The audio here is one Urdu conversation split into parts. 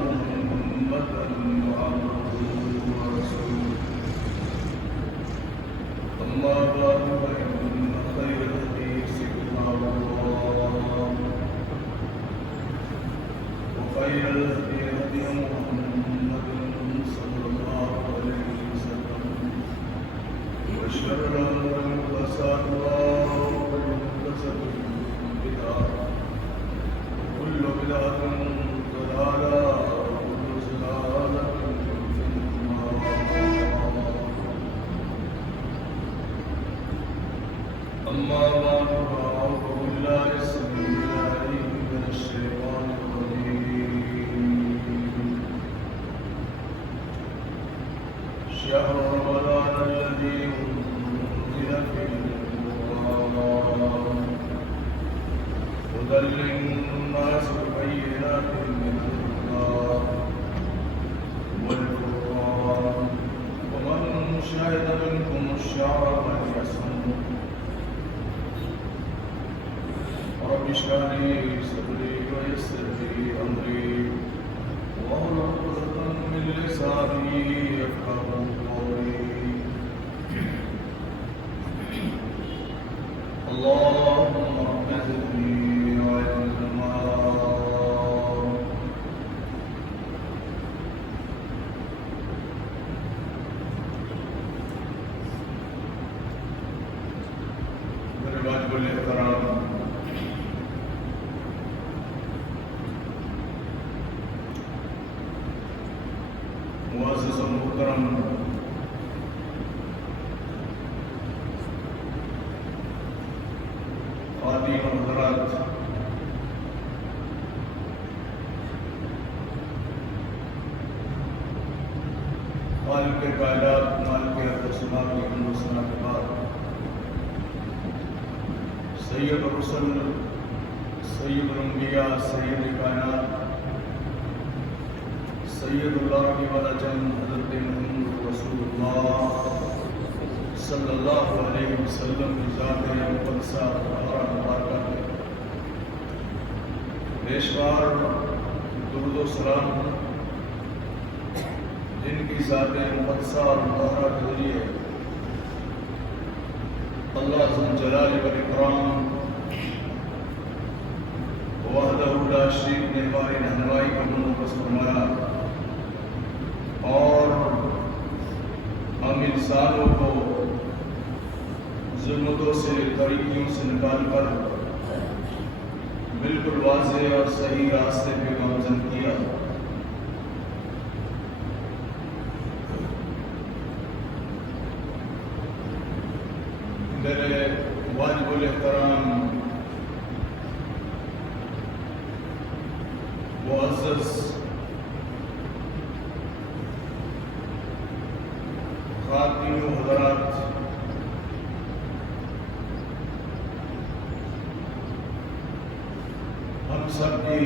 محمدا عبده ورسوله أما بعد فإن خير الحديث كتاب الله وخير الهدي هدي محمد صلى الله عليه وسلم وشر الأمور محدثاتها وكل محدثة بدعة وكل بدعة ضلالة وكل ضلالة في النار. أما بعد فأعوذ بالله السميع العليم من الشيطان الرجيم. شهر رمضان الذي أنزل فيه القرآن هدى للناس وبينات من الهدى والفرقان ومن شهد منكم الشهر فليصمه. رب اشرح لي صدري ويسر لي أمري واحلل عقدة من لساني يفقهوا قولي. اللهم رب زدني علما. میرے واجب الاحترام معزز و محترم خواتین و حضرات، خالق کائنات مالک ارض و سما کی حمد و ثنا کے بعد سید الرسل سید الانبیاء سید کائنات سید اللہ والا جن حضرت محمد رسول اللہ صلی اللہ علیہ وسلم کی ذات مقدسہ طاہرہ مبارکہ میں بیشمار درود و سلام جن کی ذات مقدسہ اور طاہرہ کے ذریعے اللہ ذو الجلال والاکرام وحدہ لا شریک نے ہماری رہنمائی کا بندوبست فرمایا اور ہم انسانوں کو ظلمتوں سے تاریکیوں سے نکال کر بالکل واضح اور صحیح راستے پہ گامزن کیا. میرے واجب الاحترام معزز خواتین و حضرات، ہم سب کی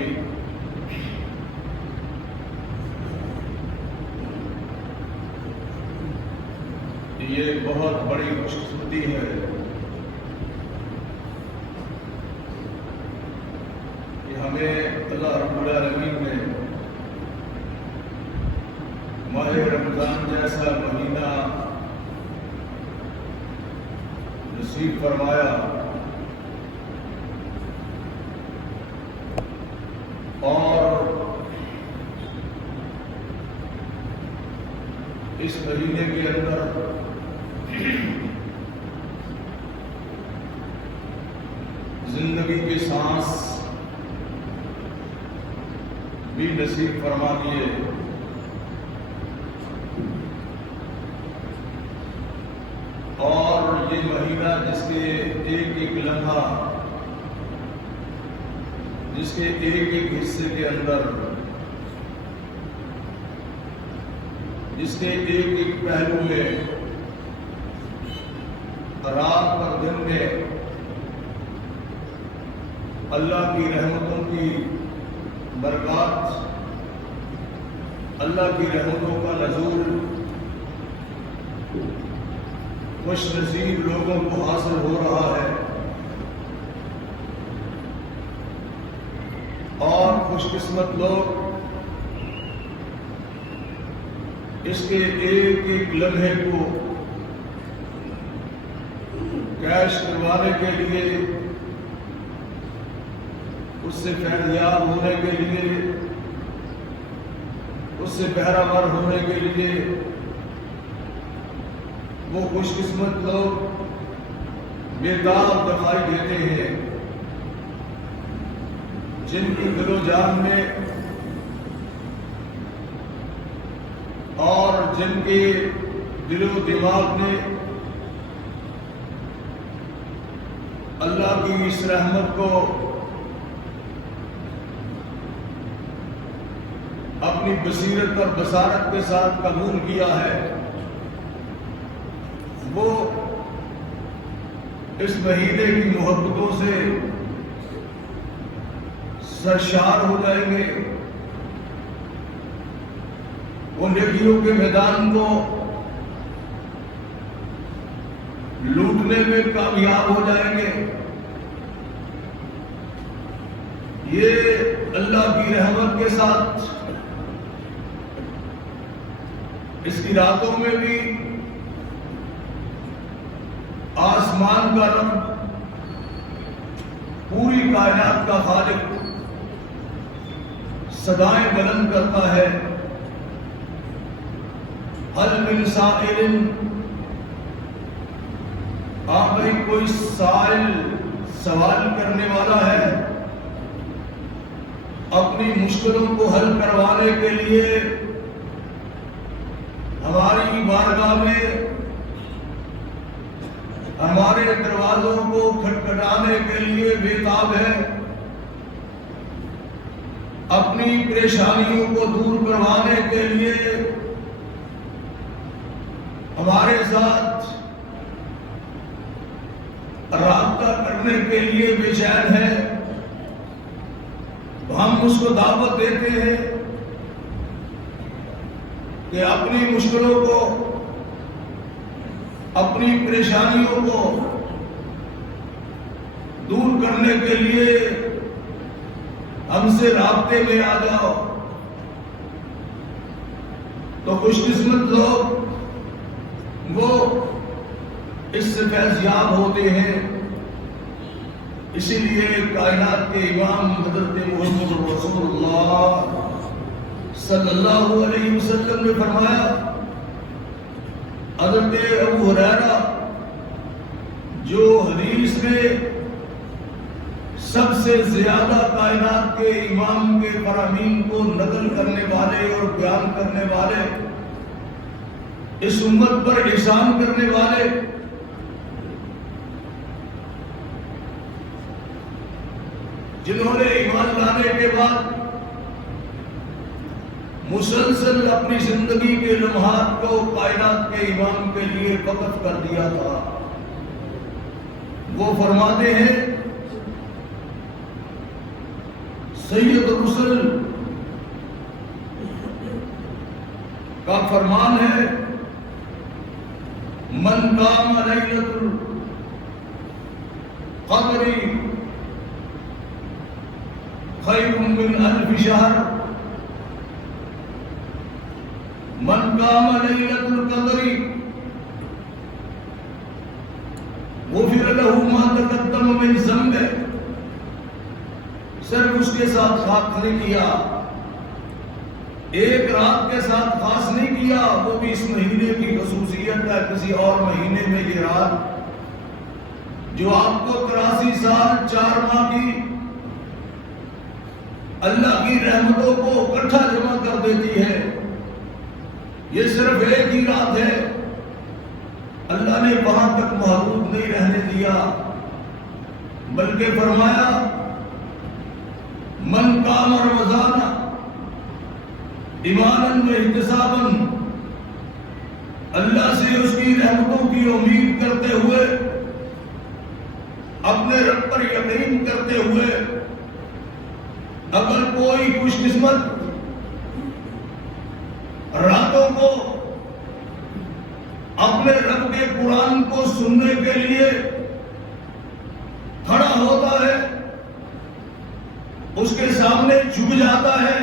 یہ بہت بڑی خوش قسمتی ہے کہ ہمیں اللہ رب العالمین نے ماہ رمضان جیسا مہینہ نصیب فرمایا اور اس مہینے کے اندر زندگی کی سانس بھی نصیب فرما دیے. اور یہ مہینہ جس کے ایک ایک لمحہ، جس کے ایک ایک حصے کے اندر، جس کے ایک ایک پہلو میں، رات اور دن میں اللہ کی رحمتوں کی برکات، اللہ کی رحمتوں کا نزول خوش نصیب لوگوں کو حاصل ہو رہا ہے اور خوش قسمت لوگ اس کے ایک ایک لمحے کو کیش کروانے کے لیے، اس سے فیضیاب ہونے کے لیے، اس سے بہرہ ہونے کے لیے وہ خوش قسمت لوگ بےتاب دکھائی دیتے ہیں جن کی دل و جان میں اور جن کے دل و دماغ میں اللہ کی اس رحمت کو اپنی بصیرت اور بصارت کے ساتھ قبول کیا ہے، وہ اس مہینے کی محبتوں سے سرشار ہو جائیں گے، وہ نیکیوں کے میدان کو لوٹنے میں کامیاب ہو جائیں گے۔ یہ اللہ کی رحمت کے ساتھ اس کی راتوں میں بھی آسمان کا رب، پوری کائنات کا خالق صدائیں بلند کرتا ہے، هل من سائل، آپ بھائی کوئی سائل سوال کرنے والا ہے اپنی مشکلوں کو حل کروانے کے لیے ہماری بارگاہ میں ہمارے دروازوں کو کھٹکھٹانے کے لیے بےتاب ہے، اپنی پریشانیوں کو دور کروانے کے لیے ہمارے ساتھ رابطہ کرنے کے لیے بے چین ہے، ہم اس کو دعوت دیتے ہیں کہ اپنی مشکلوں کو، اپنی پریشانیوں کو دور کرنے کے لیے ہم سے رابطے میں آ جاؤ۔ تو خوش قسمت لوگ وہ اس سے فیضیاب ہوتے ہیں۔ اسی لیے کائنات کے امام حضرت محمد رسول اللہ صلی اللہ علیہ وسلم نے فرمایا، حضرت ابو ہریرہ جو حدیث میں سب سے زیادہ کائنات کے امام کے فرامین کو نقل کرنے والے اور بیان کرنے والے، اس امت پر احسان کرنے والے، جنہوں نے ایمان لانے کے بعد مسلسل اپنی زندگی کے لمحات کو کائنات کے امام کے لیے وقف کر دیا تھا، وہ فرماتے ہیں، سید الرسل کا فرمان ہے، من قام لیلۃ القدر خیر من الف شہر، من قام لیلۃ القدر غفر له ما تقدم من ذنبه، صرف اس کے ساتھ خاص نہیں کیا، ایک رات کے ساتھ خاص نہیں کیا، وہ بھی اس مہینے کی خصوصیت ہے، کسی اور مہینے میں یہ رات جو آپ کو 83 سال 4 ماہ کی اللہ کی رحمتوں کو اکٹھا جمع کر دیتی ہے، یہ صرف ایک ہی رات ہے، اللہ نے وہاں تک محدود نہیں رہنے دیا، بلکہ فرمایا، من قام رمضان ایمانا و احتسابا، اللہ سے اس کی رحمتوں کی امید کرتے ہوئے، اپنے رب پر یقین کرتے ہوئے، اگر کوئی خوش قسمت راتوں کو اپنے رب کے قرآن کو سننے کے لیے کھڑا ہوتا ہے، اس کے سامنے جھک جاتا ہے،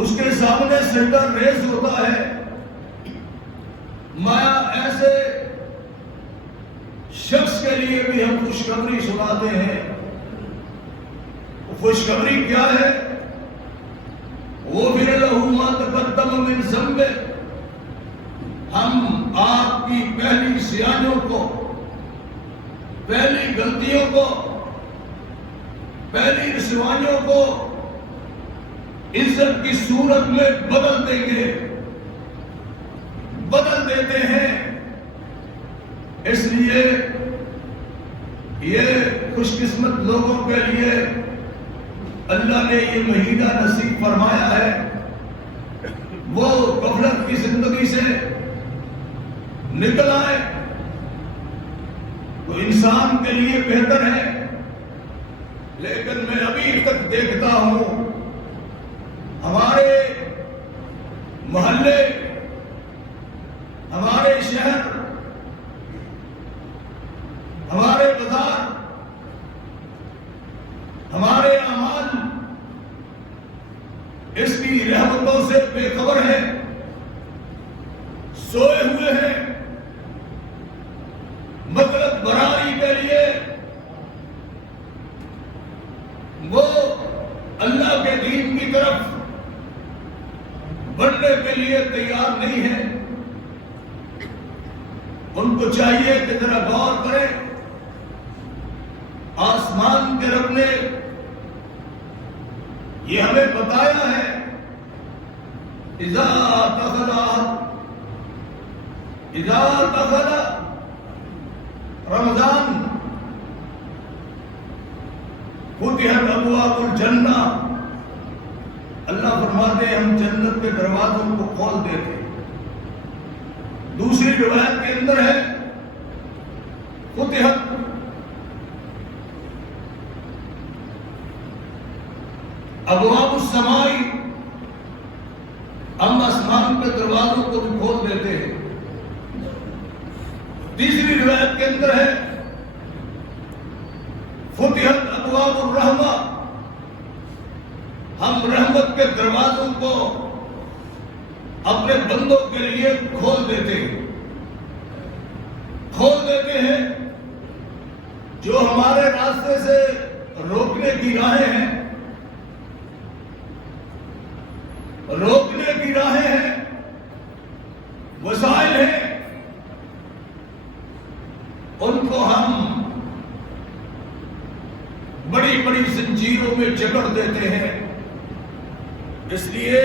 اس کے سامنے سجدہ ریز ہوتا ہے، مایا ایسے شخص کے لیے بھی ہم خوشخبری سناتے ہیں۔ خوشخبری کیا ہے؟ غفر لہ ما تقدم من ذنبہ، ہم آپ کی پہلی سیاحوں کو، پہلی غلطیوں کو، پہلی رسوائیوں کو عزت کی صورت میں بدل دیں گے، بدل دیتے ہیں۔ اس لیے یہ خوش قسمت لوگوں کے لیے اللہ نے یہ مہینہ نصیب فرمایا ہے، وہ غفلت کی زندگی سے نکل آئے تو انسان کے لیے بہتر ہے۔ لیکن میں ابھی تک دیکھتا ہوں ہمارے محلے، ہمارے شہر، ہمارے بازار، ہمارے اعمال اس کی رحمتوں سے بے خبر ہیں، سوئے ہوئے ہیں۔ مطلب براری کے لیے وہ اللہ کے دین کی طرف بڑھنے کے لیے تیار نہیں ہے۔ ان کو چاہیے کہ ذرا غور کریں، آسمان کے رب نے یہ ہمیں بتایا ہے، اذا دخل رمضان فتحت ابواب الجنہ، اللہ فرماتے ہیں ہم جنت کے دروازوں کو کھول دیتے۔ دوسری روایت کے اندر ہے فتحت ابواب السماء، ہم آسمان کے دروازوں کو بھی کھول دیتے ہیں۔ تیسری روایت کے اندر ہے فتحت ابواب الرحمہ، ہم رحمت کے دروازوں کو اپنے بندوں کے لیے کھول دیتے ہیں، کھول دیتے ہیں۔ جو ہمارے راستے سے روکنے کی راہیں ہیں، روکنے کی راہیں ہیں، وسائل ہیں، ان کو ہم بڑی بڑی زنجیروں میں جکڑ دیتے ہیں۔ اس لیے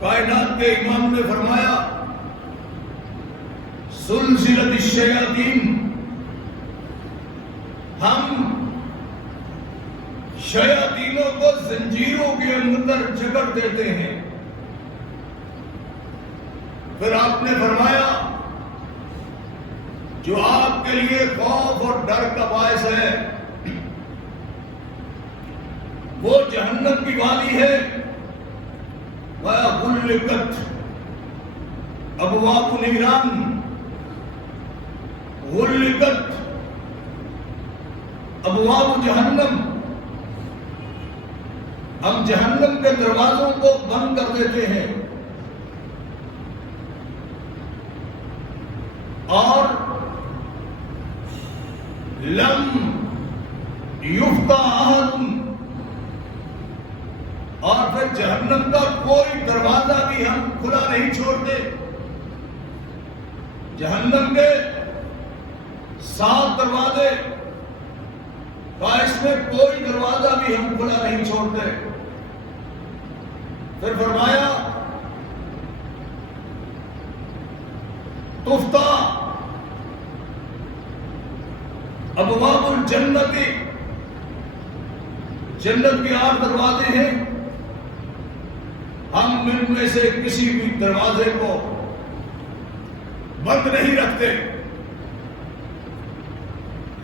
کائنات کے امام نے فرمایا سلسلۃ الشیاطین، ہم شیاطینوں کو زنجیروں کے اندر جکڑ دیتے ہیں۔ پھر آپ نے فرمایا جو آپ کے لیے خوف اور ڈر کا باعث ہے وہ جہنم کی وادی ہے، وَغُلِّقَتْ أَبْوَابُ النِّيرَانِ، غُلِّقَتْ ابواب جہنم، ہم جہنم کے دروازوں کو بند کر دیتے ہیں۔ اور لم یفتح احد، اور پھر جہنم کا کوئی دروازہ بھی ہم کھلا نہیں چھوڑتے۔ جہنم کے 7 دروازے، اس میں کوئی دروازہ بھی ہم کھلا نہیں چھوڑتے۔ پھر فرمایا تفتح ابواب الجنت، جنت کے 8 دروازے ہیں، ہم ان میں سے کسی بھی دروازے کو بند نہیں رکھتے۔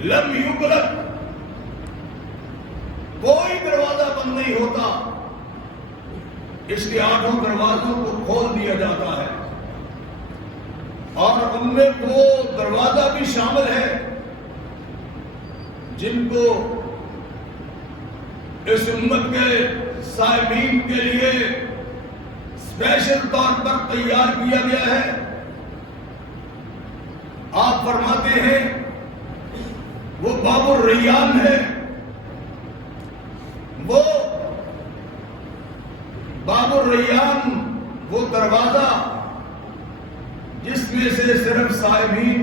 لم یغلق، کوئی دروازہ بند نہیں ہوتا، اس کے 8 دروازوں کو کھول دیا جاتا ہے۔ اور ان میں وہ دروازہ بھی شامل ہے جن کو اس امت کے صائمین کے لیے اسپیشل طور پر تیار کیا گیا ہے۔ آپ فرماتے ہیں وہ باب الریان ہے، وہ باب الریان وہ دروازہ جس میں سے صرف صائمین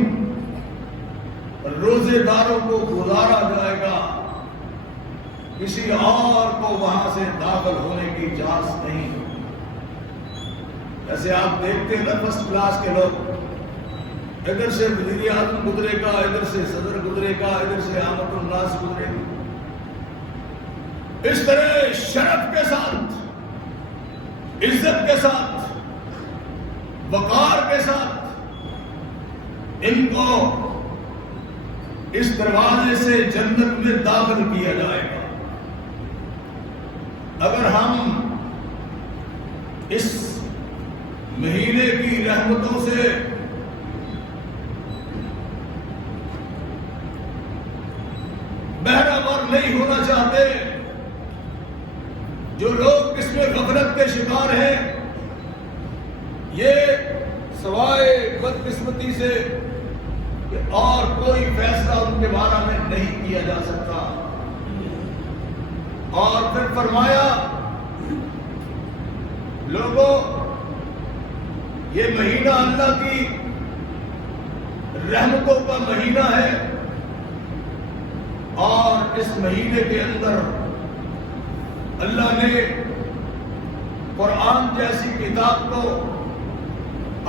روزے داروں کو گزارا جائے گا، کسی اور کو وہاں سے داخل ہونے کی اجازت نہیں۔ جیسے آپ دیکھتے ہیں فرسٹ کلاس کے لوگ، ادھر سے وزیر اعظم گزرے گا، ادھر سے صدر گزرے گا، ادھر سے عامة الناس گزرے گا۔ اس طرح شرف کے ساتھ، عزت کے ساتھ، وقار کے ساتھ ان کو اس دروازے سے جنت میں داخل کیا جائے گا۔ اگر ہم اس مہینے کی رحمتوں سے بہرہور نہیں ہونا چاہتے، جو لوگ اس میں غفلت کے شکار ہیں، یہ سوائے بدقسمتی سے کہ اور کوئی فیصلہ ان کے بارے میں نہیں کیا جا سکتا۔ اور پھر فرمایا لوگوں، یہ مہینہ اللہ کی رحمتوں کا مہینہ ہے، اور اس مہینے کے اندر اللہ نے قرآن جیسی کتاب کو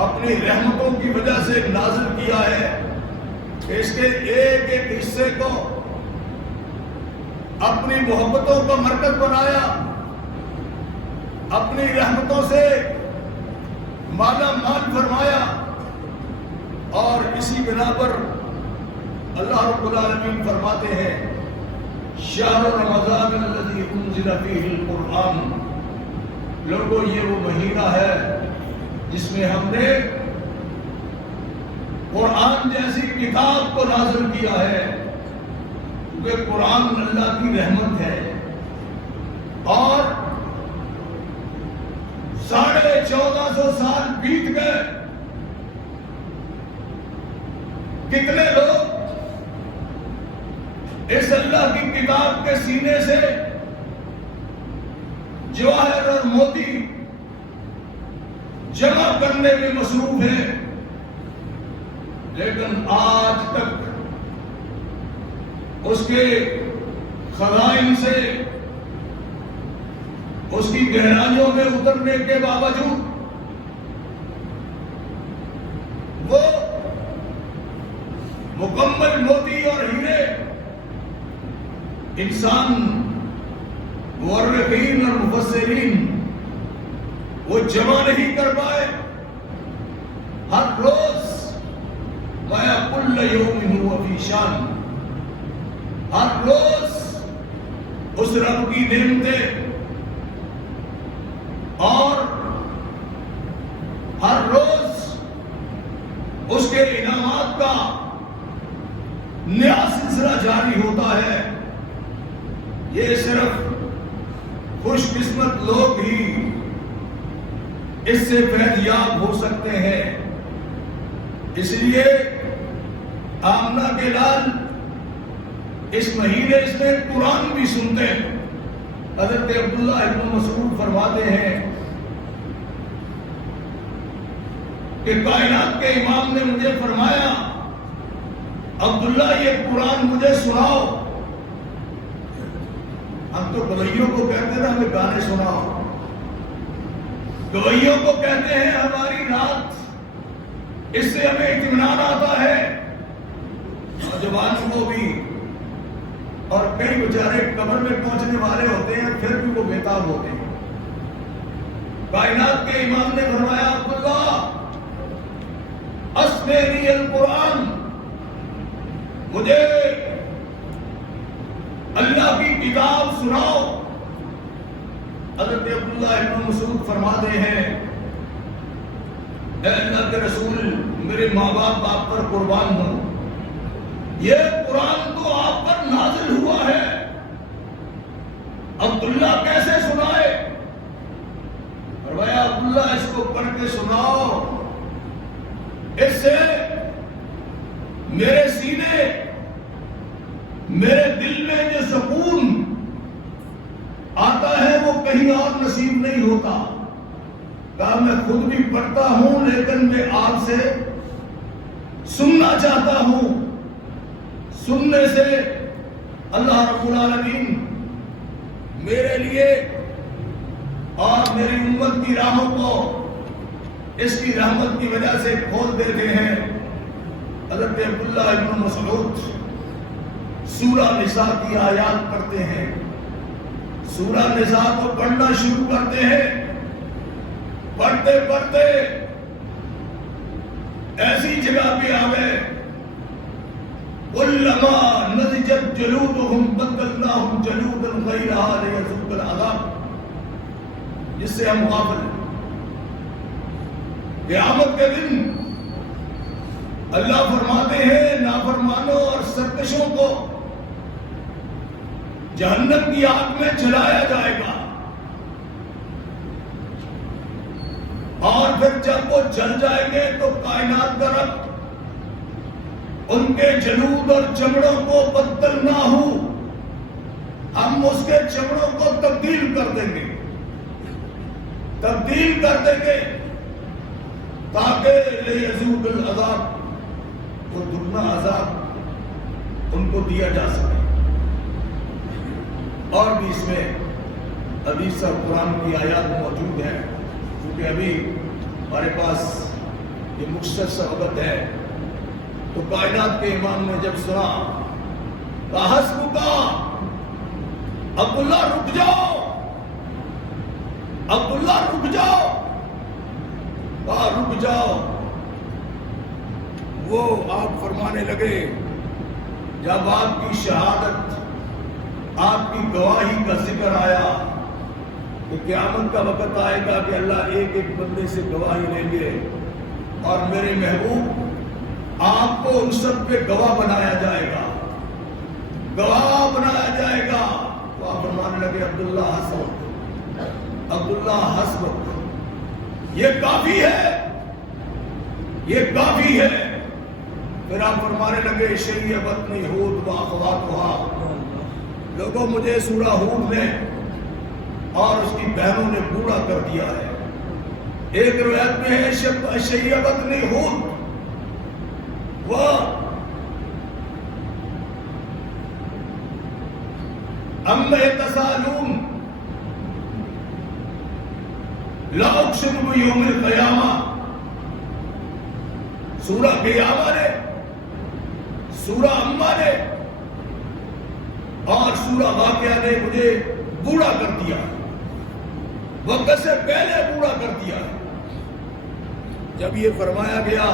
اپنی رحمتوں کی وجہ سے نازل کیا ہے کہ اس کے ایک ایک حصے کو اپنی محبتوں کا مرکز بنایا، اپنی رحمتوں سے مالا مال فرمایا، اور اسی بنا پر اللہ رب العالمین فرماتے ہیں شہر رمضان الذی انزل فیہ القرآن، لوگوں یہ وہ مہینہ ہے جس میں ہم نے قرآن جیسی کتاب کو نازل کیا ہے، کیونکہ قرآن اللہ کی رحمت ہے۔ اور 1450 سال بیت گئے، کتنے لوگ اس اللہ کی کتاب کے سینے سے جواہر اور موتی جمع کرنے میں مصروف ہیں، لیکن آج تک اس کے خزائن سے، اس کی گہرائیوں میں اترنے کے باوجود وہ مکمل موتی اور ہیرے انسان مورخین اور مفسرین وہ جمع نہیں کر پائے۔ ہر روز وَيَا كُلَّ يَوْمٍ هُوَ فِي شَانٍ، ہر روز اس رب کی نعمتیں اور ہر روز اس کے انعامات کا نیا سلسلہ جاری ہوتا ہے۔ یہ صرف خوش قسمت لوگ ہی اس سے فیض یاب ہو سکتے ہیں۔ اس لیے آمنہ کے لال اس مہینے اس میں قرآن بھی سنتے ہیں۔ حضرت عبداللہ ابن مسعود فرماتے ہیں کہ کائنات کے امام نے مجھے فرمایا عبداللہ یہ قرآن مجھے سناؤ۔ ہم تو گویوں کو کہتے ہیں ہمیں گانے سناؤ، گویوں کو کہتے ہیں ہماری رات، اس سے ہمیں اطمینان آتا ہے، نوجوانوں کو بھی، اور کئی بیچارے قبر میں پہنچنے والے ہوتے ہیں پھر بھی وہ بےتاب ہوتے ہیں۔ کائنات کے امام نے فرمایا عبداللہ اسمعی القرآن، مجھے اللہ کی کتاب سناؤ۔ حضرت عبداللہ ابن مسعود فرماتے ہیں اے اللہ کے رسول، میرے ماں باپ آپ پر قربان ہوں، یہ قرآن تو آپ پر نازل ہوا ہے، عبداللہ کیسے سنائے؟ فرمایا عبداللہ اس کو پڑھ کے سناؤ، اس سے میرے سینے، میرے دل میں جو سکون آتا ہے وہ کہیں اور نصیب نہیں ہوتا۔ کہا میں خود بھی پڑھتا ہوں لیکن میں آپ سے سننا چاہتا ہوں، سننے سے اللہ رب العالمین میرے لیے اور میری امت کی راہوں کو اس کی رحمت کی وجہ سے کھول دیتے ہیں۔ حضرت عبداللہ ابن مسعود سورہ نساء کی آیات پڑھتے ہیں، سورہ نساء کو پڑھنا شروع کرتے ہیں، پڑھتے پڑھتے ایسی جگہ پہ آ گئے کلما نضجت جلودہم بدلناہم جلودا غیرہا لیذوقوا العذاب، جس سے ہم غافل ہیں۔ قیامت کے دن اللہ فرماتے ہیں نافرمانوں اور سرکشوں کو جہنم کی آگ میں جلایا جائے گا، اور پھر جب وہ جل جائیں گے تو کائنات کا رب ان کے جلود اور چمڑوں کو بدل نہ ہو، ہم اس کے چمڑوں کو تبدیل کر دیں گے، تبدیل کر دیں گے تاکہ لیذوق العذاب، وہ دگنا عذاب ان کو دیا جا سکے۔ اور بھی اس میں حدیث اور قرآن کی آیات موجود ہیں، کیونکہ ابھی ہمارے پاس یہ مختصر وقت ہے، تو کائنات کے امام نے جب سنا حسبک عبداللہ رک جاؤ، عبداللہ رک جاؤ، کہا رک جاؤ۔ وہ آپ فرمانے لگے جب آپ کی شہادت، آپ کی گواہی کا ذکر آیا کہ قیامت کا وقت آئے گا کہ اللہ ایک ایک بندے سے گواہی لیں گے اور میرے محبوب آپ کو ان سب پہ گواہ بنایا جائے گا، گواہ بنایا جائے گا، تو آپ فرمانے لگے عبداللہ حسبک، عبداللہ حسبک، یہ کافی ہے، یہ کافی ہے۔ پھر آپ فرمانے لگے شیبت ہود واخواتھا، لوگوں مجھے سورہ ہود نے اور اس کی بہنوں نے بوڑھا کر دیا ہے۔ ایک روایت میں ہے شیبت ہود اما يتساءلون لا اقسم بیوم القیامہ، سورہ قیامہ نے، سورہ اما نے اور سورہ واقعہ نے مجھے بوڑھا کر دیا، وقت سے پہلے بوڑھا کر دیا۔ جب یہ فرمایا گیا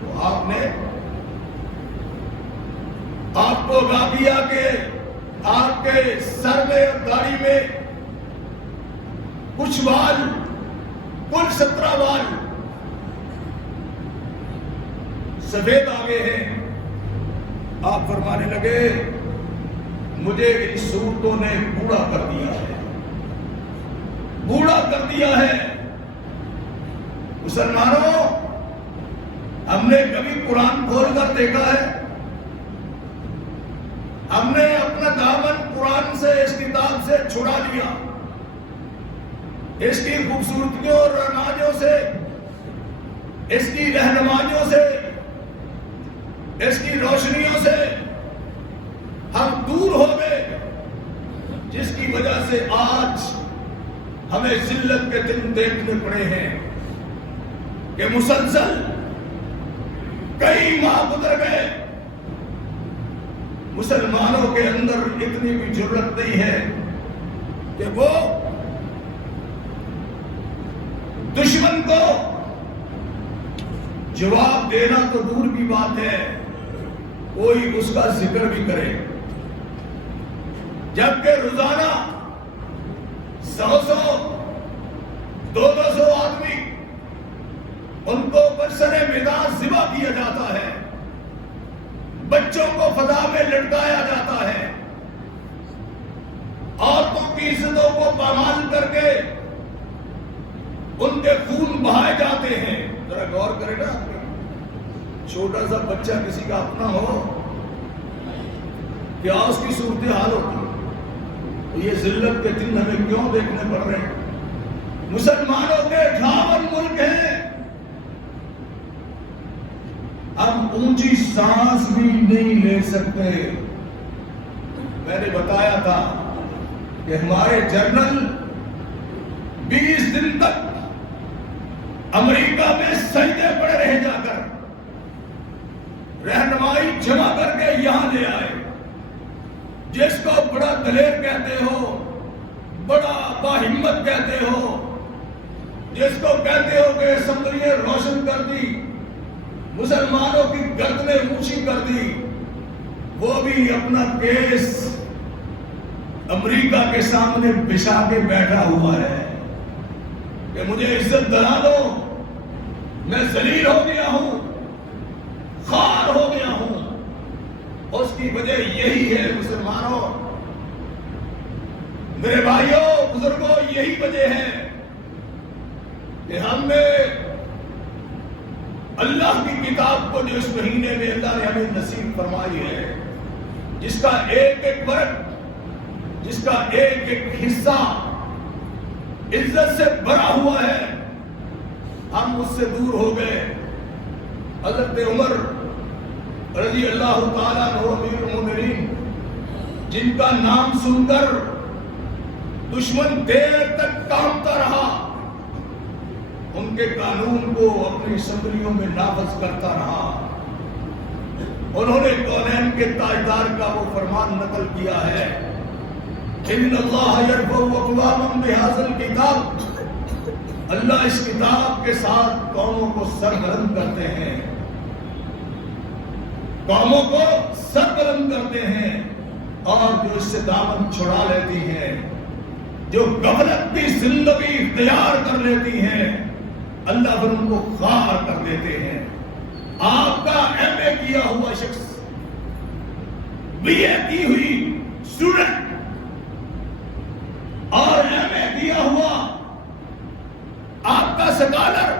تو آپ نے آپ کو بتا دیا کہ آپ کے سر میں اور داڑھی میں کچھ بال، کل 17 بال سفید آگے ہیں۔ آپ فرمانے لگے مجھے ان صورتوں نے بوڑھا کر دیا ہے، بوڑھا کر دیا ہے۔ مسلمانوں، ہم نے کبھی قرآن کھول کر دیکھا ہے؟ ہم نے اپنا دامن قرآن سے، اس کتاب سے چھڑا لیا، اس کی خوبصورتیوں اور رناجوں سے، اس کی رہنمائیوں سے، اس کی روشنیوں سے ہم دور ہو گئے، جس کی وجہ سے آج ہمیں ذلت کے دن دیکھنے پڑے ہیں کہ مسلسل کئی ماہ گزر گئے، مسلمانوں کے اندر اتنی بھی جرت نہیں ہے کہ وہ دشمن کو جواب دینا تو دور کی بات ہے، کوئی اس کا ذکر بھی کرے، جبکہ روزانہ 100 200 آدمی ان کو برسر میدان ذبح کیا جاتا ہے، بچوں کو فضا میں لٹکایا جاتا ہے، کی عزتوں کو پامال کر کے ان کے خون بہائے جاتے ہیں. ذرا غور کرے نا، چھوٹا سا بچہ کسی کا اپنا ہو کیا اس کی صورتحال ہوتی. یہ ذلت کے دن ہمیں کیوں دیکھنے پڑ رہے ہیں؟ مسلمانوں کے 58 ملک ہیں، ہم اونچی سانس بھی نہیں لے سکتے. میں نے بتایا تھا کہ ہمارے جنرل 20 دن تک امریکہ میں سجدے پڑے رہے، جا کر رہنمائی جمع کر کے یہاں لے آئے. جس کو بڑا دلیر کہتے ہو، بڑا باہمت کہتے ہو، جس کو کہتے ہو کہ اسمبلیاں روشن کر دی، مسلمانوں کی گردنیں اونچی کر دی، وہ بھی اپنا کیس امریکہ کے سامنے بچھا کے بیٹھا ہوا ہے کہ مجھے عزت دلا دو، میں ذلیل ہو گیا ہوں، خوار ہو گیا ہوں. اس کی وجہ یہی ہے مسلمانوں، میرے بھائیوں بزرگوں، یہی وجہ ہے کہ ہم نے اللہ کی کتاب کو جو اس مہینے میں اللہ نے ہمیں نصیب فرمائی ہے، جس کا ایک ایک ورق، جس کا ایک ایک حصہ عزت سے بھرا ہوا ہے، ہم اس سے دور ہو گئے. حضرت عمر رضی اللہ تعالیٰ عنہ امیر المومنین، جن کا نام سن کر دشمن دیر تک کانپتا رہا، ان کے قانون کو اپنی اسمبلیوں میں نافذ کرتا رہا. انہوں نے کونین کے تاجدار کا وہ فرمان نقل کیا ہے، ان اللہ یرفع اقواما بہذا الکتاب، اللہ اس کتاب کے ساتھ قوموں کو سربلند کرتے ہیں، قوموں کو سربلند کرتے ہیں، اور جو اس سے دامن چھڑا لیتی ہیں، جو غفلت کی زندگی اختیار کر لیتی ہیں، اللہ پھر ان کو خوار کر دیتے ہیں. آپ کا ایم اے کیا ہوا شخص، بی اے کی ہوئی اسٹوڈنٹ اور ایم اے کیا ہوا آپ کا سکالر،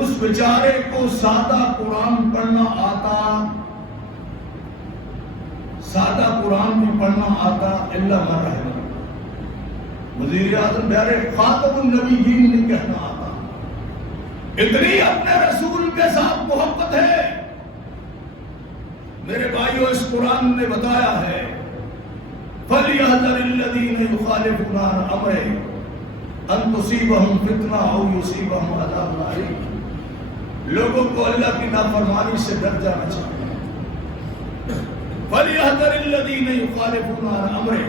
اس بیچارے کو سادہ قرآن پڑھنا آتا، سادہ قرآن بھی پڑھنا آتا اللہ مر رہے، وزیر اعظم پیارے خاتم النبیین نے کہنا آتا. اتنی اپنے رسول کے ساتھ محبت ہے. میرے بھائیوں اس قرآن نے بتایا ہے فَلْيَحْذَرِ الَّذِينَ يُخَالِفُونَ عَنْ أَمْرِهِ أَن تُصِيبَهُمْ فِتْنَةٌ أَوْ يُصِيبَهُمْ عَذَابٌ أَلِيمٌ. لوگوں کو اللہ کی نافرمانی سے ڈر جانا چاہیے. فَلْيَحْذَرِ الَّذِينَ يُخَالِفُونَ عَنْ أَمْرِهِ،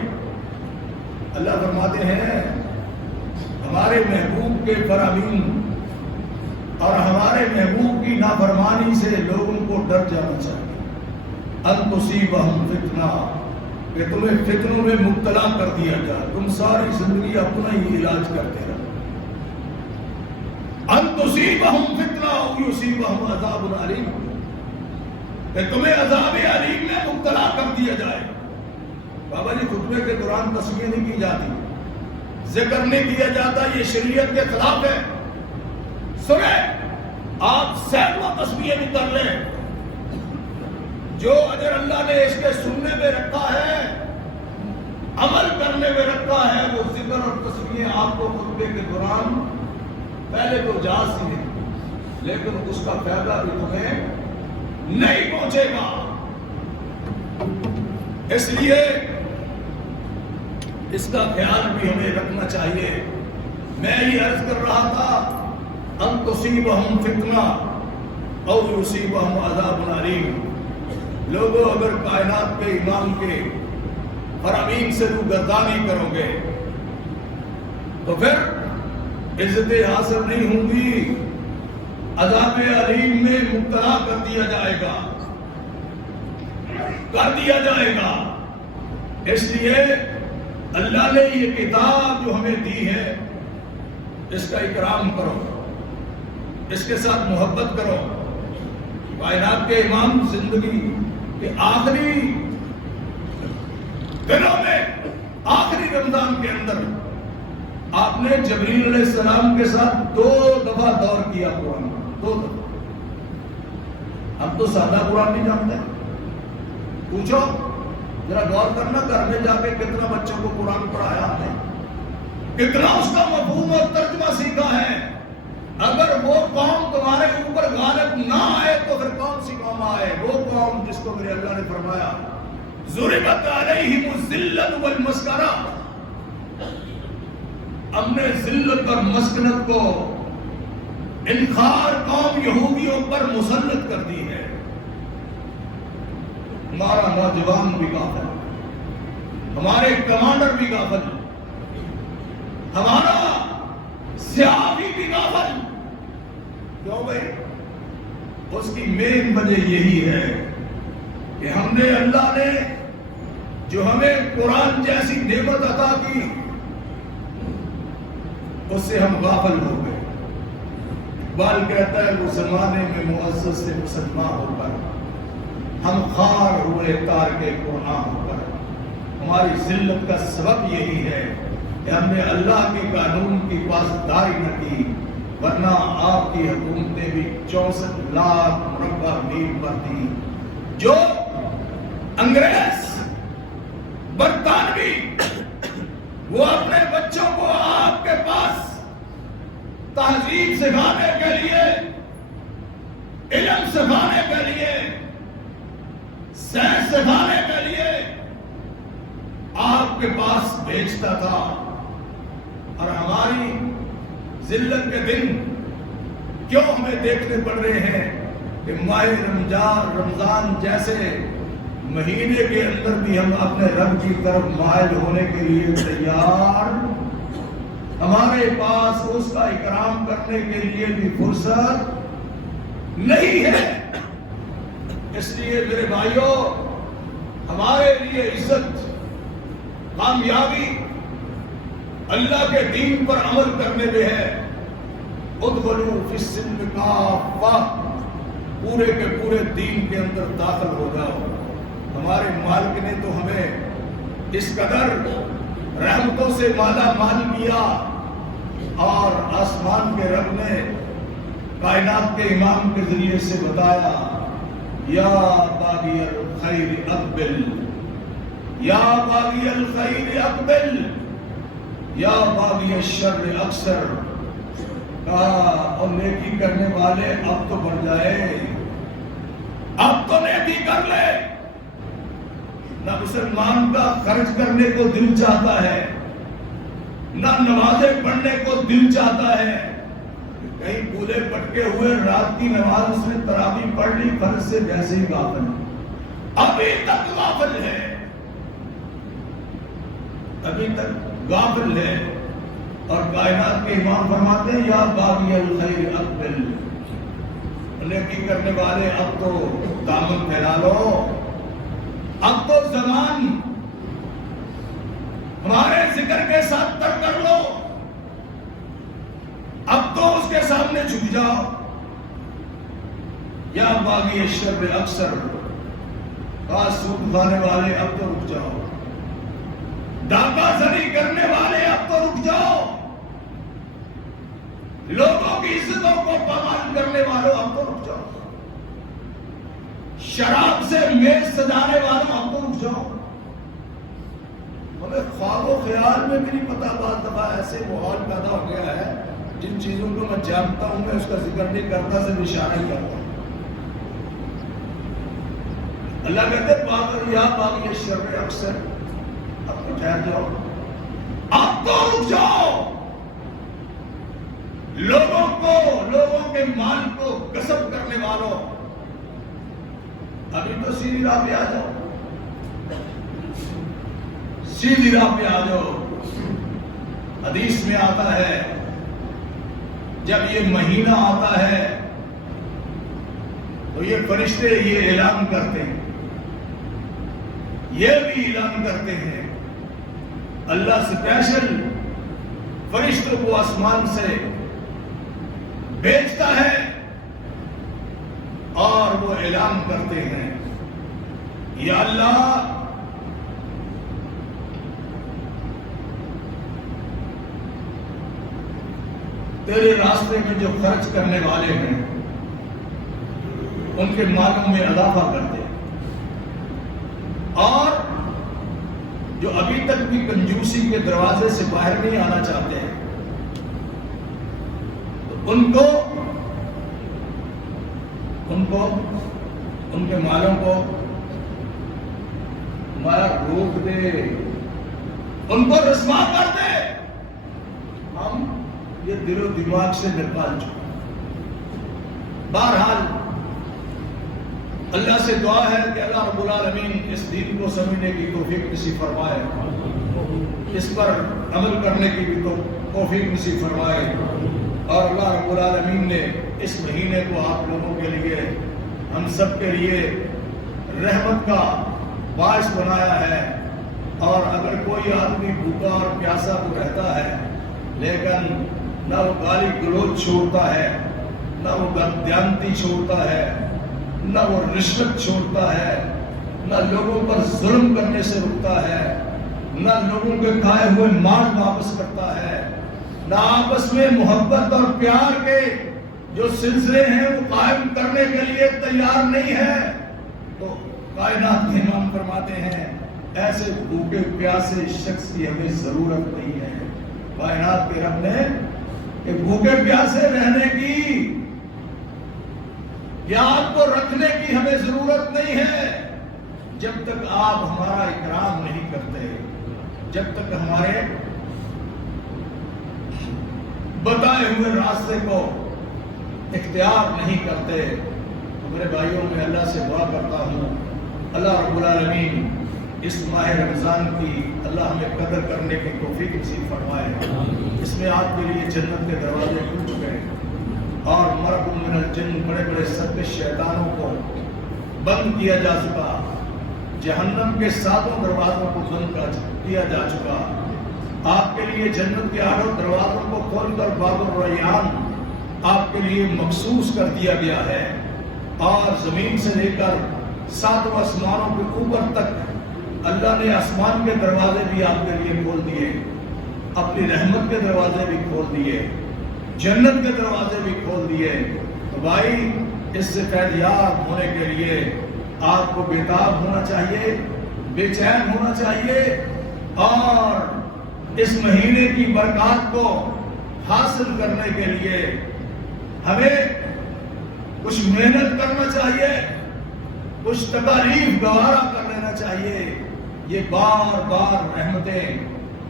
اللہ فرماتے ہیں ہمارے محبوب کے فرامین اور ہمارے محبوب کی نافرمانی سے لوگوں کو ڈر جانا چاہیے. ان تصیبہم فتنہ، کہ تمہیں فتنوں میں مبتلا کر دیا جائے، تم ساری زندگی اپنا ہی علاج کرتے رہو. ان تصیبہم فتنہ او یصیبہم عذاب علیم، کہ تمہیں عذاب علیم میں مبتلا کر دیا جائے. بابا جی خطبے کے دوران تصویر نہیں کی جاتی، ذکر نہیں کیا جاتا، یہ شریعت کے خلاف ہے. سنیں آپ سینکڑوں تصویریں بھی کر لیں، جو اجر اللہ نے اس کے سننے میں رکھا ہے، عمل کرنے میں رکھا ہے، وہ ذکر اور تصویریں آپ کو خطبے کے دوران پہلے تو جا سکیں، لیکن اس کا فائدہ بھی تمہیں نہیں پہنچے گا. اس لیے اس کا خیال بھی ہمیں رکھنا چاہیے. میں یہ عرض کر رہا تھا ان تصیبہم فتنہ او یصیبہم عذاب علیم. لوگوں اگر کائنات کے امام کے فرامین سے روگردانی کرو گے تو پھر عزتیں حاصل نہیں ہوں گی، عذاب علیم میں مبتلا کر دیا جائے گا، کر دیا جائے گا. اس لیے اللہ نے یہ کتاب جو ہمیں دی ہے اس کا اکرام کرو، اس کے ساتھ محبت کرو. کائنات کے امام زندگی کے آخری دنوں میں رمضان کے اندر آپ نے جبریل علیہ السلام کے ساتھ 2 دفعہ دور کیا قرآن، 2 دفعہ۔ ہم تو سادہ قرآن نہیں جانتے، پوچھو ذرا غور کرنا، گھر میں جا کے کتنا بچوں کو قرآن پڑھایا آپ نے، کتنا اس کا مفہوم اور ترجمہ سیکھا ہے۔ اگر وہ قوم تمہارے اوپر غالب نہ آئے تو پھر کون سی قوم آئے؟ وہ قوم جس کو میرے اللہ نے فرمایا ضربت علیہم الذلۃ والمسکنہ، ہم نے ذلت اور مسکنت کو انخار قوم یہودیوں پر مسلط کر دی ہے۔ ہمارا نوجوان بھی غافل، ہمارے کمانڈر بھی غافل، ہمارا صحافی بھی غافل۔ کیوں بھائی؟ اس کی مین وجہ یہی ہے کہ ہم نے، اللہ نے جو ہمیں قرآن جیسی نعمت عطا کی اس سے ہم غافل ہو گئے۔ اقبال کہتا ہے وہ زمانے میں معزز سے مسلمان ہو کر ہم خار ہوئے تارک قرآن ہو کر۔ ہماری ذلت کا سبب یہی ہے کہ ہم نے اللہ کے قانون کی پاسداری نہ کی، ورنہ آپ کی حکومتیں بھی 64 لاکھ مربع میل پر تھی۔ جو انگریز برطانوی وہ اپنے بچوں کو آپ کے پاس تہذیب سکھانے کے لیے، علم سکھانے کے لیے، سائنس سکھانے کے لیے آپ کے پاس بھیجتا تھا، اور ہماری ذلت کے دن کیوں ہمیں دیکھنے پڑ رہے ہیں کہ ماہ رمضان جیسے مہینے کے اندر بھی ہم اپنے رب کی طرف مائل ہونے کے لیے تیار، ہمارے پاس اس کا اکرام کرنے کے لیے بھی فرصت نہیں ہے۔ اس لیے میرے بھائیوں، ہمارے لیے عزت، کامیابی اللہ کے دین پر عمل کرنے میں ہے۔ ادخلوا فی السلم کافہ، پورے کے پورے دین کے اندر داخل ہو جاؤ۔ ہمارے مالک نے تو ہمیں اس قدر رحمتوں سے مالا مال کیا، اور آسمان کے رب نے کائنات کے امام کے ذریعے سے بتایا، یا باغی الخیر اقبل، یا باغی الخیر اقبل، یا باغی الشر اکثر۔ کہا اور نیکی کرنے والے اب تو بڑھ جائے، اب تو نیکی کر لے۔ نہ مسلمان کا خرچ کرنے کو دل چاہتا ہے، نہ نمازیں پڑھنے کو دل چاہتا ہے۔ کہیں بولے پٹکے ہوئے رات کی نماز اس نے تراویح پڑھ لی، فرض سے ویسے ہی غافل ہے، ابھی تک غافل ہے، ابھی تک غافل ہے۔ اور کائنات کے امام فرماتے ہیں، یا باغی الخیر اقبل، نیکی کرنے والے اب تو دامن پھیلا لو، اب تو زبان ہمارے ذکر کے ساتھ تر کر لو، اب تو اس کے سامنے جھک جاؤ۔ یا باغی الشر اکثر، سود کھانے والے اب تو رک جاؤ، ڈاکہ زنی کرنے والے اب تو رک جاؤ، لوگوں کی عزتوں کو پامال کرنے والوں اب تو رک جاؤ، شراب سے میز سجانے والوں اب تو رک جاؤ۔ ہمیں خواب و خیال میں بھی نہیں پتا، بعض دفعہ ایسے ماحول پیدا ہو گیا ہے جن چیزوں کو میں جانتا ہوں میں اس کا ذکر نہیں کرتا، صرف اشارہ ہی کرتا ہوں۔ اللہ کہتے ہیں یا باغی الشر اکثر، اب تو ٹھہر جاؤ، اب تو رک جاؤ، لوگوں کے مال کو غصب کرنے والوں ابھی تو سیدھی راہ پہ آ جاؤ، سیدھی راہ پہ آ جاؤ۔ حدیث میں آتا ہے جب یہ مہینہ آتا ہے تو یہ فرشتے یہ اعلان کرتے ہیں، یہ بھی اعلان کرتے ہیں، اللہ اسپیشل فرشتوں کو آسمان سے بھیجتا ہے اور وہ اعلان کرتے ہیں، یا اللہ تیرے راستے میں جو خرچ کرنے والے ہیں ان کے مالوں میں اضافہ کر دے، اور جو ابھی تک بھی کنجوسی کے دروازے سے باہر نہیں آنا چاہتے ہیں ان کے مالوں کو ہمارا روک دے، ان کو رسوا کر دے۔ ہم یہ دل و دماغ سے نکال چکے۔ بہرحال اللہ سے دعا ہے کہ اللہ رب العالمین اس دین کو سمجھنے کی توفیق نصیب فرمائے، اس پر عمل کرنے کی بھی توفیق نصیب فرمائے، اور اللہ رب العالمین نے اس مہینے کو آپ لوگوں کے لیے، ہم سب کے لیے رحمت کا باعث بنایا ہے۔ اور اگر کوئی آدمی بھوکا اور پیاسا تو رہتا ہے، لیکن نہ وہ گالی گلوچ چھوڑتا ہے، نہ وہ بددیانتی چھوڑتا ہے، نہ وہ رشوت چھوڑتا ہے، نہ لوگوں پر ظلم کرنے سے رکتا ہے، نہ لوگوں کے کھائے ہوئے مال واپس کرتا ہے، نہ آپس میں محبت اور پیار کے جو سلسلے ہیں وہ قائم کرنے کے لیے تیار نہیں ہے، تو کائنات کے امام فرماتے ہیں ایسے بھوکے پیاسے شخص کی ہمیں ضرورت نہیں ہے۔ کائنات کے رب نے کہ بھوکے پیاسے رہنے کی یا آپ کو رکھنے کی ہمیں ضرورت نہیں ہے، جب تک آپ ہمارا اکرام نہیں کرتے، جب تک ہمارے بتائے ہوئے راستے کو اختیار نہیں کرتے۔ میرے بھائیوں میں اللہ سے دعا کرتا ہوں اللہ رب العالمین اس ماہ رمضان کی اللہ ہمیں قدر کرنے کی توفیق نصیب فرمائے۔ اس میں آپ کے لیے جنت کے دروازے کھل چکے ہیں، اور مرد من الجن بڑے بڑے سب شیطانوں کو بند کیا جا چکا، جہنم کے 7 دروازوں کو بند کیا جا چکا۔ آپ کے لیے جنت کے 8 دروازوں کو کھول کر باب الریان آپ کے لیے مخصوص کر دیا گیا ہے، اور زمین سے لے کر 7 آسمانوں کے اوپر تک اللہ نے آسمان کے دروازے بھی آپ کے لیے کھول دیے، اپنی رحمت کے دروازے بھی کھول دیے، جنت کے دروازے بھی کھول دیے۔ تو بھائی اس سے فیض یاب ہونے کے لیے آپ کو بیتاب ہونا چاہیے، بے چین ہونا چاہیے، اور اس مہینے کی برکات کو حاصل کرنے کے لیے ہمیں کچھ محنت کرنا چاہیے، کچھ تکالیف گوارا کر لینا چاہیے۔ یہ بار بار رحمتیں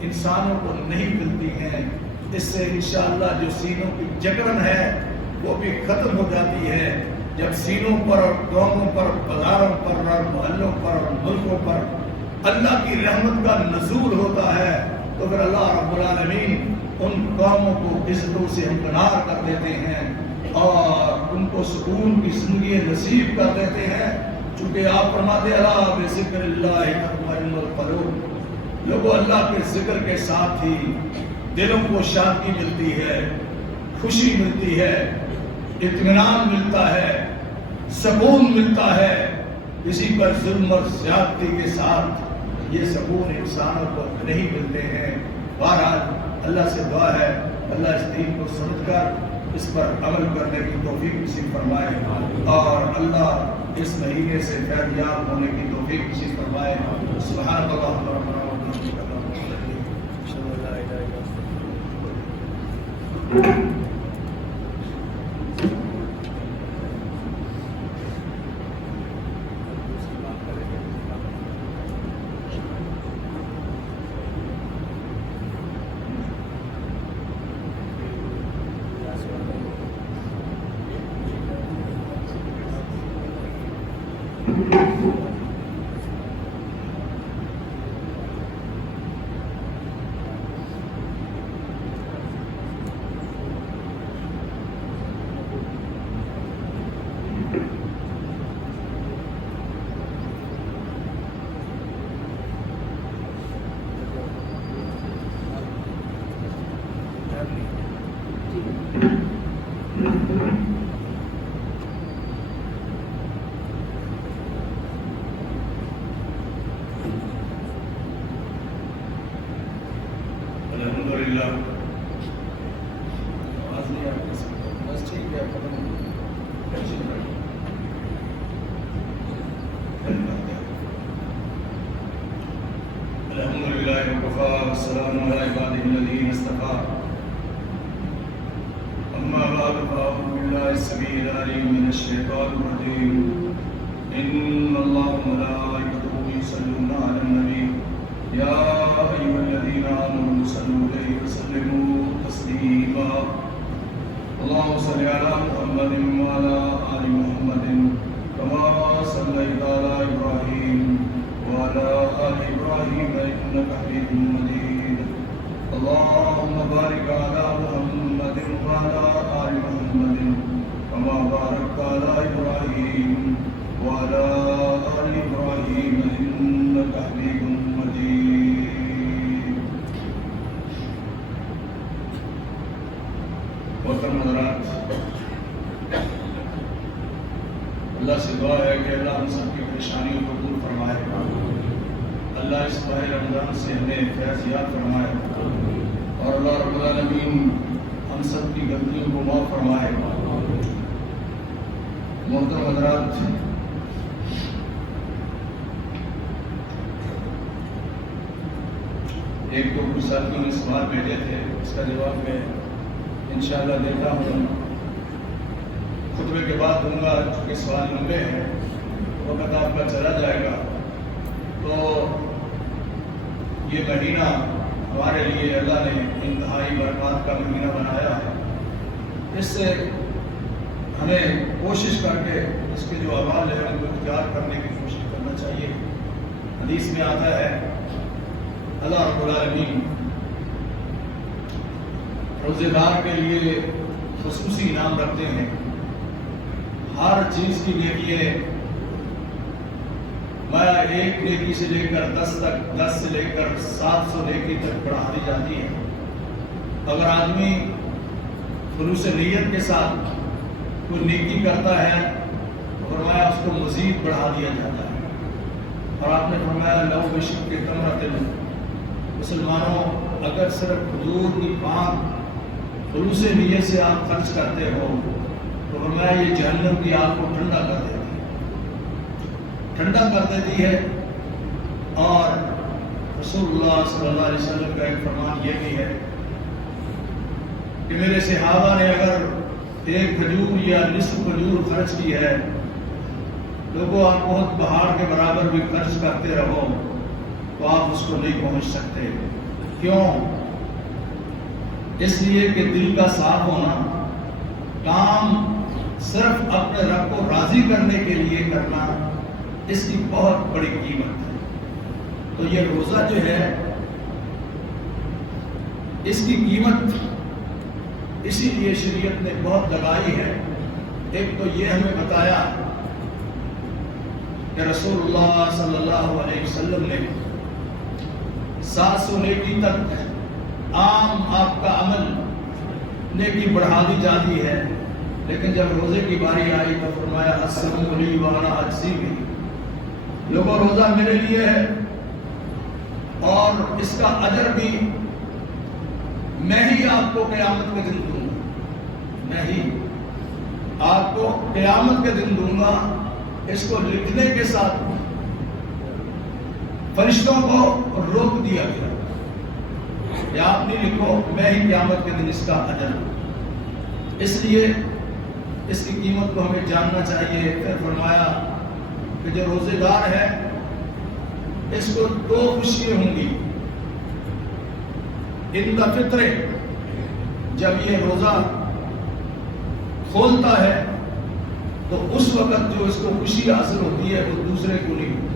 انسانوں کو نہیں ملتی ہیں، اس سے انشاءاللہ جو سینوں کی جکڑن ہے وہ بھی ختم ہو جاتی ہے۔ جب سینوں پر اور قوموں پر، بازاروں پر اور محلوں پر اور ملکوں پر اللہ کی رحمت کا نزول ہوتا ہے تو پھر اللہ رب العالمین ان قوموں کو عزتوں سے ہمکنار کر دیتے ہیں اور ان کو سکون کی زندگی نصیب کر دیتے ہیں، چونکہ آپ فرماتے الا بذکر اللہ تطمئن القلوب، لوگوں اللہ کے ذکر کے ساتھ ہی دلوں کو شادی ملتی ہے، خوشی ملتی ہے، اطمینان ملتا ہے، سکون ملتا ہے۔ کسی پر ظلم اور زیادتی کے ساتھ یہ سکون انسانوں کو نہیں ملتے ہیں۔ بہرحال اللہ سے دعا ہے اللہ اس دین کو سمجھ کر اس پر عمل کرنے کی توفیق نصیب فرمائے، اور اللہ اس مہینے سے فیض یاب ہونے کی توفیق نصیب فرمائے۔ سبحان اللہ ربنا و بحمدہ اشہد ان لا الہ الا انت۔ الحمدللہ یا کسی کو بس ٹھیک ہے ختم ہو گیا. الحمد لله وكفى والسلام على عباده الذين اصطفى أما بعد فأعوذ بالله السميع العليم من الشيطان الرجيم إن الله وملائكته يصلون على النبي يا أيها الذين آمنوا صلوا عليه وسلموا تسليما اللهم صل على محمد وعلى آل محمد كما صليت على إبراهيم وعلى آل إبراهيم إنك حميد مجيد اللهم بارك على محمد وعلى آل محمد كما باركت على إبراهيم وعلى آل إبراهيم إنك حميد مجيد. محترم حضرات، اللہ سے دعا ہے کہ اللہ ہم سب کی پریشانیوں کو دور فرمائے. اللہ اس ماہ رمضان سے ہمیں فیض یاب فرمائے اور اللہ رب العالمین ہم سب کی غلطیوں کو معاف فرمائے. محترم حضرات، ایک تو کچھ ساتھیوں نے سوال بھیجے تھے، اس کا جواب میں انشاءاللہ دیتا ہوں. خطبے کے بعد دوں گا چونکہ سوال لمبے ہیں، وقت آپ کا چلا جائے گا. تو یہ مہینہ ہمارے لیے اللہ نے انتہائی برکات کا مہینہ بنایا ہے. اس سے ہمیں کوشش کر کے اس کے جو اعمال ہیں ان کو اختیار کرنے کی کوشش کرنا چاہیے. حدیث میں آتا ہے اللہ رب العالمین روزے دار کے لیے خصوصی انعام رکھتے ہیں. ہر چیز کی نیکییں میں ایک نیکی سے لے کر 10 تک، 10 سے لے کر 700 نیکی تک بڑھا دی جاتی ہے. اگر آدمی خلوص نیت کے ساتھ کوئی نیکی کرتا ہے تو فرمایا اس کو مزید بڑھا دیا جاتا ہے. اور آپ نے فرمایا لو بشق کے تمرۃ، مسلمانوں اگر صرف حضور کی پاک خلوص نیت سے آپ خرچ کرتے ہو تو فرمایا یہ جہنم کی آگ کو ٹھنڈا کر دیتی ہے. اور رسول اللہ صلی اللہ علیہ وسلم کا ایک فرمان یہ بھی ہے کہ میرے صحابہ نے اگر ایک کھجور یا نصف کھجور خرچ کی ہے، لوگوں آپ بہت پہاڑ کے برابر بھی خرچ کرتے رہو تو آپ اس کو نہیں پہنچ سکتے. کیوں؟ اس لیے کہ دل کا صاف ہونا، کام صرف اپنے رب کو راضی کرنے کے لیے کرنا، اس کی بہت بڑی قیمت ہے. تو یہ روزہ جو ہے اس کی قیمت اسی لیے شریعت نے بہت لگائی ہے. ایک تو یہ ہمیں بتایا کہ رسول اللہ صلی اللہ علیہ وسلم نے 700 نیکی تک عام آپ کا عمل نیکی بڑھا دی جاتی ہے، لیکن جب روزے کی باری آئی تو فرمایا الصوم لی وانا اجزی بہ. لوگوں روزہ میرے لیے ہے اور اس کا اجر بھی میں ہی آپ کو قیامت کے دن دوں گا. میں ہی آپ کو قیامت کے دن دوں گا. اس کو لکھنے کے ساتھ فرشتوں کو روک دیا گیا کہ آپ نہیں لکھو، میں ہی قیامت کے دن اس کا اجر. اس لیے اس کی قیمت کو ہمیں جاننا چاہیے. پھر فرمایا کہ جو روزے دار ہے اس کو 2 خوشیاں ہوں گی. عند فطر، جب یہ روزہ کھولتا ہے تو اس وقت جو اس کو خوشی حاصل ہوتی ہے وہ دوسرے کو نہیں ہوتی.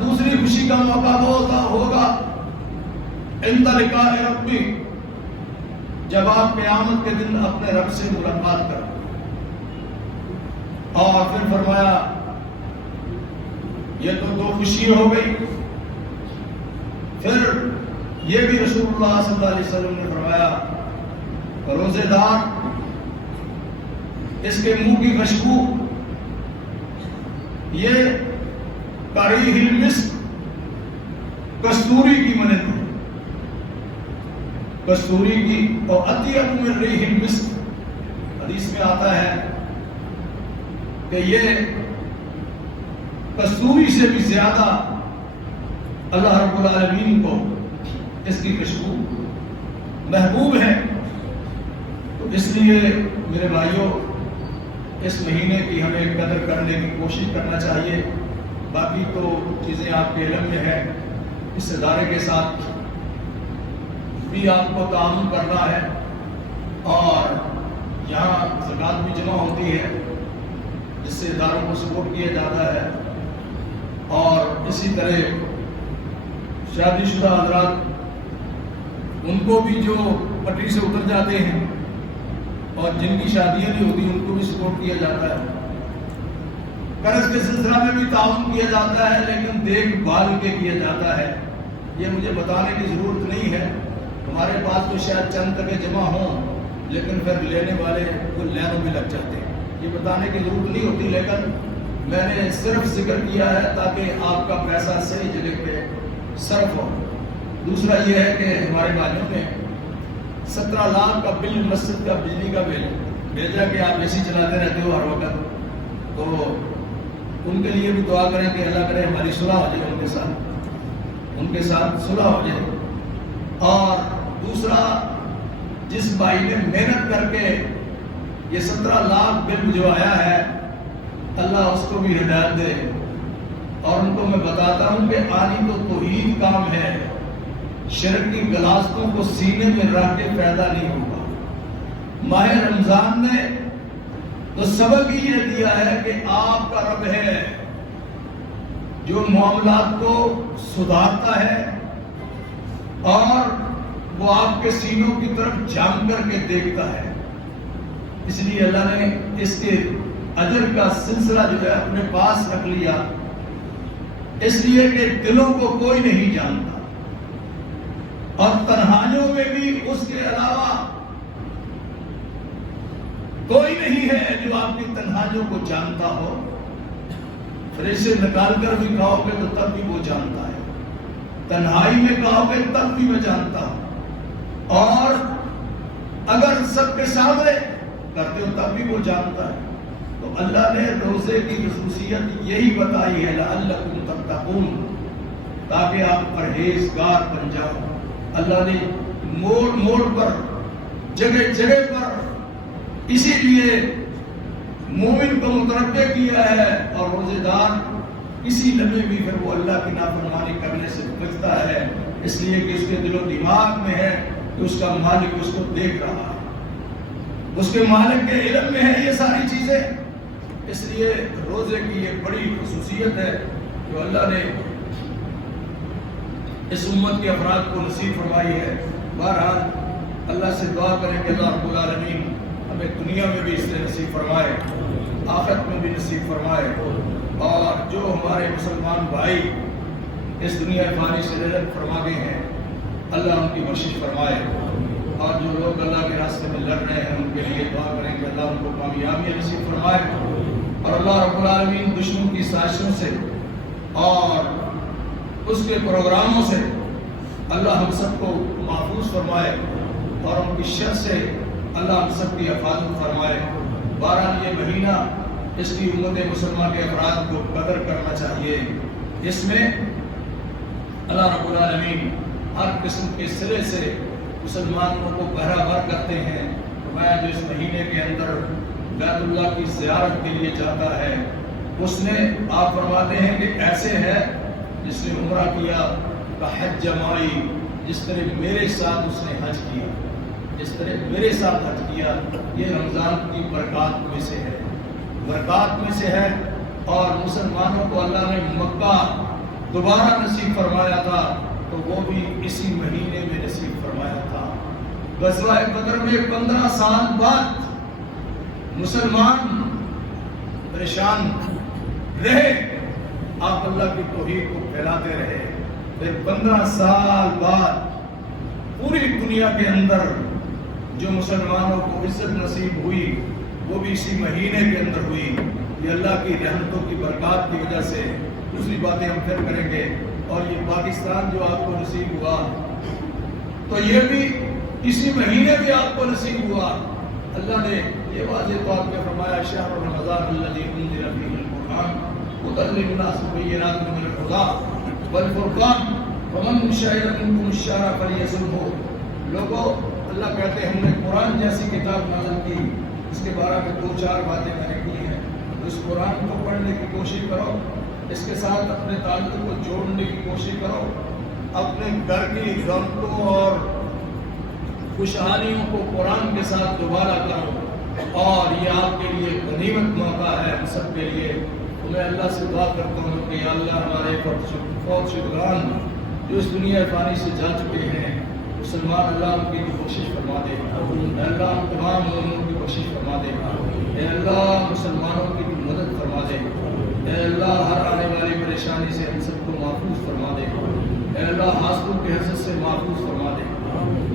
دوسری خوشی کا موقع ہوگا عند لقاء ربی، جب آپ قیامت کے دن اپنے رب سے ملاقات کریں. اور پھر فرمایا یہ تو 2 خوشی ہو گئی. پھر یہ بھی رسول اللہ صلی اللہ علیہ وسلم نے فرمایا روزے دار اس کے منہ کی خوشبو یہ قریح المسک، کستوری کی مانند ہے. کستوری کی اور اطیب من ریح المسک، حدیث میں آتا ہے کہ یہ کستوری سے بھی زیادہ اللہ رب العالمین کو اس کی خوشبو محبوب ہے۔ تو اس لیے میرے بھائیوں، اس مہینے کی ہمیں قدر کرنے کی کوشش کرنا چاہیے۔ باقی تو چیزیں آپ کے علم میں ہے، اس ادارے کے ساتھ بھی آپ کو تعاون کرنا ہے، اور یہاں زکوٰۃ بھی جمع ہوتی ہے جس سے اداروں کو سپورٹ کیا جاتا ہے، اور اسی طرح شادی شدہ حضرات ان کو بھی جو پٹری سے اتر جاتے ہیں اور جن کی شادیاں نہیں ہوتی ان کو بھی سپورٹ کیا جاتا ہے۔ قرض کے سلسلہ میں بھی تعاون کیا جاتا ہے، لیکن دیکھ بھال کے کیا جاتا ہے۔ یہ مجھے بتانے کی ضرورت نہیں ہے، ہمارے پاس تو شاید چند تک جمع ہوں، لیکن پھر لینے والے وہ لینوں میں لگ جاتے ہیں۔ یہ بتانے کی ضرورت نہیں ہوتی، لیکن میں نے صرف ذکر کیا ہے تاکہ آپ کا پیسہ صحیح جگہ پہ صرف ہو۔ دوسرا یہ ہے کہ ہمارے بھائیوں نے 17 لاکھ کا بل مسجد کا بجلی کا بل بھیجا کہ آپ ایسی چلاتے رہتے ہو ہر وقت، تو ان کے لیے بھی دعا کریں کہ اللہ کرے ہماری صلح ہو جائے ان کے ساتھ صلح ہو جائے۔ اور دوسرا، جس بھائی نے محنت کر کے یہ 17 لاکھ بل بھجوایا ہے، اللہ اس کو بھی ہدایت دے، اور ان کو میں بتاتا ہوں کہ آنی تو توحید کام ہے، شرک کی گلاستوں کو سینے میں رکھ کے پیدا نہیں ہوگا۔ ماہ رمضان نے تو سبق ہی یہ دیا ہے کہ آپ کا رب ہے جو معاملات کو سدھارتا ہے، اور وہ آپ کے سینوں کی طرف جھانک کر کے دیکھتا ہے۔ اس لیے اللہ نے اس کے اجر کا سلسلہ جو ہے اپنے پاس رکھ لیا، اس لیے کہ دلوں کو کوئی نہیں جانتا، اور تنہائیوں میں بھی اس کے علاوہ کوئی نہیں ہے جو آپ کی تنہائیوں کو جانتا ہو۔ پھر اسے نکال کر بھی کہو گے تو تب بھی وہ جانتا ہے، تنہائی میں کہو گے تب بھی میں جانتا ہوں، اور اگر سب کے سامنے کرتے ہو تب بھی وہ جانتا ہے۔ تو اللہ نے روزے کی خصوصیت یہی بتائی ہے، لعلکم تتقون، تاکہ آپ پرہیزگار بن جاؤ۔ اللہ نے موڑ موڑ پر، جگہ جگہ پر اسی لیے مومن کو متربع کیا ہے، اور روزے دار اسی لمحے بھی پھر وہ اللہ کی نافرمانی کرنے سے بچتا ہے، اس لیے کہ اس کے دل و دماغ میں ہے کہ اس کا مالک اس کو دیکھ رہا ہے، اس کے مالک کے علم میں ہے یہ ساری چیزیں۔ اس لیے روزے کی یہ بڑی خصوصیت ہے جو اللہ نے اس امت کے افراد کو نصیب فرمائی ہے۔ بہرحال اللہ سے دعا کریں کہ اللہ رب العالمین ہمیں دنیا میں بھی اس سے نصیب فرمائے، آخرت میں بھی نصیب فرمائے، اور جو ہمارے مسلمان بھائی اس دنیا فانی سے رحلت فرما گئے ہیں، اللہ ان کی بخشش فرمائے، اور جو لوگ اللہ کے راستے میں لڑ رہے ہیں ان کے لیے دعا کریں کہ اللہ ان کو کامیابی نصیب فرمائے، اور اللہ رب العالمین دشمن کی سازشوں سے اور اس کے پروگراموں سے اللہ ہم سب کو محفوظ فرمائے، اور ان کی شر سے اللہ ہم سب کی حفاظت فرمائے۔ بہرحال یہ مہینہ اس کی امت مسلمہ کے افراد کو قدر کرنا چاہیے، اس میں اللہ رب العالمین ہر قسم کے سرے سے مسلمانوں کو بہرہ کرتے ہیں۔ فرمایا جو اس مہینے کے اندر بیت اللہ کی زیارت کے لیے جاتا ہے، اس نے آپ فرماتے ہیں کہ ایسے ہے جس نے عمرہ کیا حج معی، جس طرح میرے ساتھ اس نے حج کیا، جس طرح میرے ساتھ حج کیا۔ یہ رمضان کی برکات میں سے ہے، برکات میں سے ہے، اور مسلمانوں کو اللہ نے مکہ دوبارہ نصیب فرمایا تھا تو وہ بھی اسی مہینے میں نصیب فرمایا تھا۔ غزوہ بدر میں 15 سال بعد مسلمان پریشان رہے، آپ اللہ کی توحید کو پھیلاتے رہے، پھر 15 سال بعد پوری دنیا کے اندر جو مسلمانوں کو عزت نصیب ہوئی وہ بھی اسی مہینے کے اندر ہوئی۔ یہ اللہ کی رحمتوں کی برکات کی وجہ سے۔ دوسری باتیں ہم پھر کریں گے، اور یہ پاکستان جو آپ کو نصیب ہوا تو یہ بھی کسی مہینے بھی آپ کو نصیب ہوا، اللہ نے یہ واضح طور پہ فرمایا شہر رمضان الذی انزل فیہ القرآن ھدی للناس وبینات من الہدی والفرقان فمن شہد منکم الشہر فلیصمہ۔ لوگوں، اللہ کہتے ہیں ہم نے قرآن جیسی کتاب نازل کی، اس کے بارے میں 2-4 باتیں میں نے کی ہیں۔ اس قرآن کو پڑھنے کی کوشش کرو، اس کے ساتھ اپنے تعلق کو جوڑنے کی کوشش کرو، اپنے گھر کی رونقوں اور خوشحالیوں کو قرآن کے ساتھ دوبارہ کرو، اور یہ آپ کے لیے غنیمت موقع ہے ہم سب کے لیے۔ تو میں اللہ سے دعا کرتا ہوں کہ یا اللہ ہمارے فوت شدگان جو اس دنیا فانی سے جا چکے ہیں، مسلمان، اللہ ان کی کوشش فرما دے، اے اللہ ہم تمام مومنوں کی کوشش فرما دے، اے اللہ مسلمانوں کی مدد فرما دے، اے اللہ ہر آنے والی پریشانی سے ہم سب کو محفوظ فرما دے، اے اللہ حاسدوں کے حسد سے محفوظ فرما دے،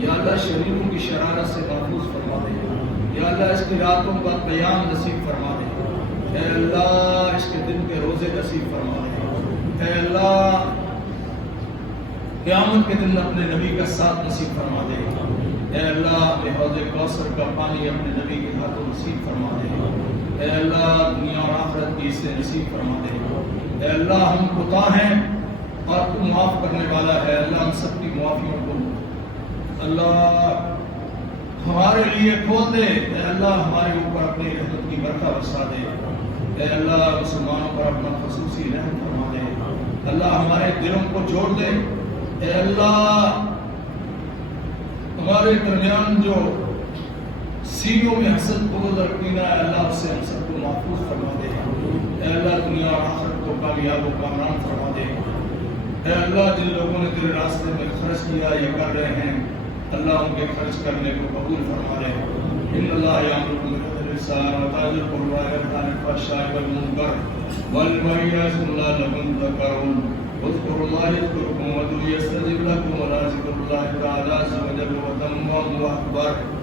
یا اللہ شریروں کی شرارت سے محفوظ فرما دے، یا اللہ اس کی راتوں کا قیام نصیب فرما دے، اے اللہ اس کے دن کے روزے نصیب فرما دے، اے اللہ قیامت کے دن اپنے نبی کا ساتھ نصیب فرما دے، اے اللہ حوض کوثر کا پانی اپنے نبی کے ہاتھوں نصیب فرما دے، اے اللہ دنیا اور آخرت کی اسے نصیب فرما دے، اے اللہ ہم خطا ہیں اور تو معاف کرنے والا ہے، اللہ ہم سب کی معافیوں کو اللہ ہمارے لیے کھول دے، اے اللہ ہمارے اوپر اپنی رحمت کی برکھا برسا دے، اے اللہ مسلمانوں پر اپنا خصوصی رحم فرما دے، اللہ ہمارے دلوں کو جوڑ دے، اے اللہ ہمارے درمیان جو سینوں میں حسد بغض اور کینہ ہے، اللہ اس سے ہم سب کو محفوظ فرما دے، اے اللہ دنیا اور آخرت کو کامیاب و کامران فرما دے، اے اللہ جن لوگوں نے تیرے راستے میں خرچ کیا یہ کر رہے ہیں، اللہ ان کے خرچ کرنے کو قبول فرما لے۔ ان اللہ یامرکم بالعدل والإحسان وإیتاء ذی القربى وینہی عن الفحشاء والمنکر والبغی یعظکم لعلکم تذکرون اذکروا اللہ یذکرکم وادعوہ یستجب لکم ولذکر اللہ تعالی عز وجل وتم واللہ اکبر۔